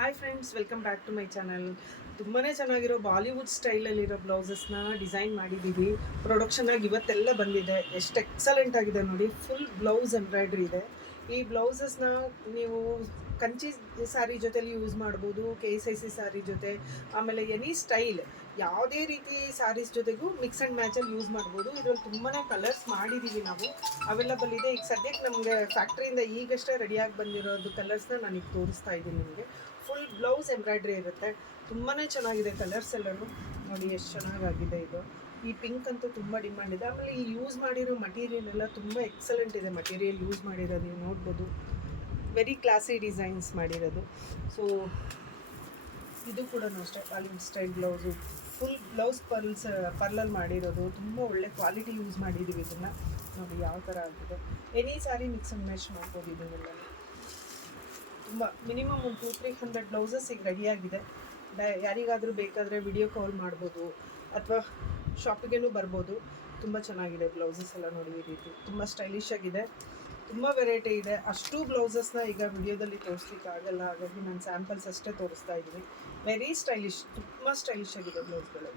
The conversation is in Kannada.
Hi friends, welcome back to my channel. ತುಂಬಾ ಚೆನ್ನಾಗಿರೋ ಬಾಲಿವುಡ್ ಸ್ಟೈಲಲ್ಲಿರೋ ಬ್ಲೌಸಸ್ನ ಡಿಸೈನ್ ಮಾಡಿದ್ದೀವಿ. ಪ್ರೊಡಕ್ಷನಾಗಿ ಇವತ್ತೆಲ್ಲ ಬಂದಿದೆ. ಎಷ್ಟು ಎಕ್ಸಲೆಂಟ್ ಆಗಿದೆ ನೋಡಿ. ಫುಲ್ ಬ್ಲೌಸ್ ಎಂಬ್ರಾಯ್ಡ್ರಿ ಇದೆ. ಈ ಬ್ಲೌಸಸ್ನ ನೀವು ಕಂಚಿ ಸ್ಯಾರಿ ಜೊತೆಲಿ ಯೂಸ್ ಮಾಡ್ಬೋದು, KSIC ಸ್ಯಾರಿ ಜೊತೆ, ಆಮೇಲೆ ಎನಿ ಸ್ಟೈಲ್ ಯಾವುದೇ ರೀತಿ ಸ್ಯಾರೀಸ್ ಜೊತೆಗೂ ಮಿಕ್ಸ್ ಆ್ಯಂಡ್ ಮ್ಯಾಚಲ್ಲಿ ಯೂಸ್ ಮಾಡ್ಬೋದು. ಇದರಲ್ಲಿ ತುಂಬಾ ಕಲರ್ಸ್ ಮಾಡಿದ್ದೀವಿ ನಾವು. ಅವೈಲಬಲ್ ಇದೆ. ಈಗ ಸದ್ಯಕ್ಕೆ ನಮಗೆ ಫ್ಯಾಕ್ಟ್ರಿಯಿಂದ ಈಗಷ್ಟೇ ರೆಡಿಯಾಗಿ ಬಂದಿರೋದು ಕಲರ್ಸ್ನ ನಾನು ಈಗ ತೋರಿಸ್ತಾ ಇದ್ದೀನಿ ನಿಮಗೆ. ಫುಲ್ ಬ್ಲೌಸ್ ಎಂಬ್ರಾಯ್ಡ್ರಿ ಇರುತ್ತೆ. ತುಂಬಾ ಚೆನ್ನಾಗಿದೆ ಕಲರ್ಸ್ ಎಲ್ಲನೂ. ನೋಡಿ ಎಷ್ಟು ಚೆನ್ನಾಗಾಗಿದೆ ಇದು. ಈ ಪಿಂಕ್ ಅಂತೂ ತುಂಬ ಡಿಮ್ಯಾಂಡ್ ಇದೆ. ಆಮೇಲೆ ಈ ಯೂಸ್ ಮಾಡಿರೋ ಮಟೀರಿಯಲ್ ಎಲ್ಲ ತುಂಬ ಎಕ್ಸಲೆಂಟ್ ಇದೆ. ಮಟೀರಿಯಲ್ ಯೂಸ್ ಮಾಡಿರೋದು ನೀವು ನೋಡ್ಬೋದು. ವೆರಿ ಕ್ಲಾಸಿ ಡಿಸೈನ್ಸ್ ಮಾಡಿರೋದು. ಸೊ ಇದು ಕೂಡ ಅಷ್ಟೇ Bollywood style blouse. Full blouse ಪರ್ಲಲ್ಲಿ ಮಾಡಿರೋದು. ತುಂಬ ಒಳ್ಳೆ ಕ್ವಾಲಿಟಿ ಯೂಸ್ ಮಾಡಿದ್ದೀವಿ ಇದನ್ನು. ನೋಡಿ ಯಾವ ಥರ ಆಗಿದೆ. Any sari mix and match ಮಾಡ್ಬೋದು ಇದನ್ನೆಲ್ಲ. ತುಂಬ ಮಿನಿಮಮ್ ಒಂದು 200-300 ಬ್ಲೌಸಸ್ ಈಗ ರೆಡಿಯಾಗಿದೆ. ಯಾರಿಗಾದರೂ ಬೇಕಾದರೆ ವಿಡಿಯೋ ಕಾಲ್ ಮಾಡ್ಬೋದು ಅಥವಾ ಶಾಪಿಗೇನೂ ಬರ್ಬೋದು. ತುಂಬ ಚೆನ್ನಾಗಿದೆ ಬ್ಲೌಸಸ್ ಎಲ್ಲ ನೋಡಿ. ಈ ರೀತಿ ತುಂಬ ಸ್ಟೈಲಿಶ್ ಆಗಿದೆ. ತುಂಬ ವೆರೈಟಿ ಇದೆ. ಅಷ್ಟು ಬ್ಲೌಸಸ್ನ ಈಗ ವಿಡಿಯೋದಲ್ಲಿ ತೋರಿಸ್ಲಿಕ್ಕಾಗಲ್ಲ. ಹಾಗಾಗಿ ನಾನು ಸ್ಯಾಂಪಲ್ಸ್ ಅಷ್ಟೇ ತೋರಿಸ್ತಾ ಇದ್ದೀನಿ. ವೆರಿ ಸ್ಟೈಲಿಶ್, ತುಂಬ ಸ್ಟೈಲಿಶ್ ಆಗಿದೆ ಬ್ಲೌಸ್ಗಳು.